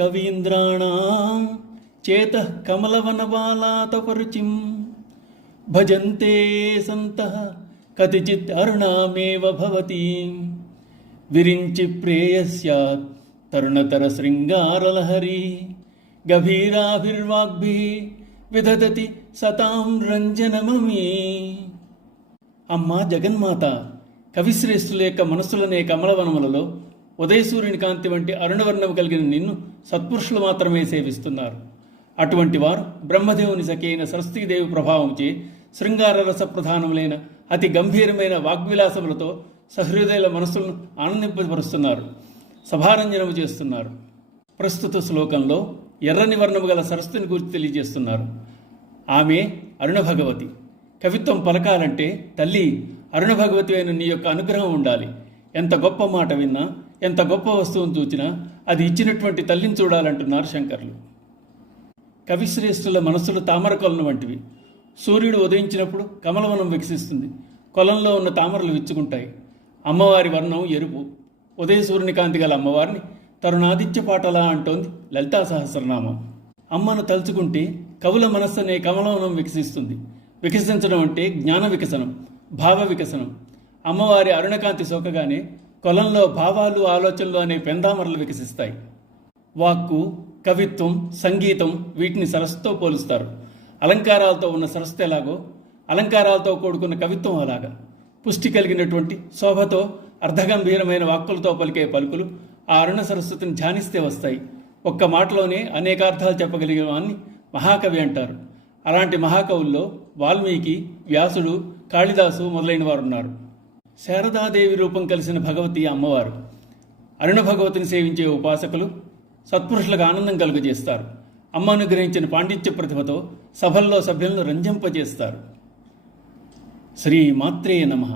కవీంద్రాణాం చేతః కమలవనబాలాతపరుచిం భజంతే సంతః కతిచిత్ అరుణామేవ భవతీం విరించి ప్రేయస్యాత్ తరుణతర శృంగారలహరి గభీరాభిర్వాగ్భిః విదధతి సతాం రంజనమమీ. అమ్మా జగన్మాత, కవిశ్రేష్ఠుల యొక్క మనస్సులనే కమలవనములలో ఉదయసూర్యుని కాంతి వంటి అరుణవర్ణము కలిగిన నిన్ను సత్పురుషులు మాత్రమే సేవిస్తున్నారు. అటువంటి వారు బ్రహ్మదేవుని సఖైన సరస్వతీదేవి ప్రభావంచే శృంగార రస ప్రధానములైన అతి గంభీరమైన వాగ్విలాసములతో సహృదయుల మనస్సులను ఆనందింపబరుస్తున్నారు, సభారంజనము చేస్తున్నారు. ప్రస్తుత శ్లోకంలో ఎర్రని వర్ణము గల సరస్వతిని గురించి తెలియజేస్తున్నారు. ఆమె అరుణ భగవతి. కవిత్వం పలకాలంటే తల్లి అరుణ భగవతి అయిన నీ యొక్క అనుగ్రహం ఉండాలి. ఎంత గొప్ప మాట విన్నా, ఎంత గొప్ప వస్తువును చూచినా అది ఇచ్చినటువంటి తల్లిని చూడాలంటున్నారు శంకర్లు. కవిశ్రేష్ఠుల మనస్సులు తామర కొలను వంటివి. సూర్యుడు ఉదయించినప్పుడు కమలవనం వికసిస్తుంది, కొలంలో ఉన్న తామరలు విచ్చుకుంటాయి. అమ్మవారి వర్ణం ఎరుపు. ఉదయ సూర్యుని కాంతి గల అమ్మవారిని తరుణాదిత్య పాటలా అంటోంది లలితా సహస్రనామం. అమ్మను తలుచుకుంటే కవుల మనస్సు అనే కమలవనం వికసిస్తుంది. వికసించడం అంటే జ్ఞాన వికసనం, భావ వికసనం. అమ్మవారి అరుణకాంతి సోకగానే కొలంలో భావాలు, ఆలోచనలు అనే పెందామరలు వికసిస్తాయి. వాక్కు, కవిత్వం, సంగీతం వీటిని సరస్సుతో పోలుస్తారు. అలంకారాలతో ఉన్న సరస్సు ఎలాగో అలంకారాలతో కూడుకున్న కవిత్వం అలాగా. పుష్టి కలిగినటువంటి శోభతో అర్ధగంభీరమైన వాక్కులతో పలికే పలుకులు ఆ అరుణ సరస్వతిని ధ్యానిస్తే వస్తాయి. ఒక్క మాటలోనే అనేకార్థాలు చెప్పగలిగిన వాన్ని మహాకవి అంటారు. అలాంటి మహాకవుల్లో వాల్మీకి, వ్యాసుడు, కాళిదాసు మొదలైన వారు ఉన్నారు. శారదాదేవి రూపం కలిసిన భగవతి అమ్మవారు. అరుణ భగవతిని సేవించే ఉపాసకులు సత్పురుషులకు ఆనందం కలుగజేస్తారు. అమ్మ అనుగ్రహించిన పాండిత్య ప్రతిభతో సభల్లో సభ్యులను రంజింపజేస్తారు. శ్రీమాత్రే నమః.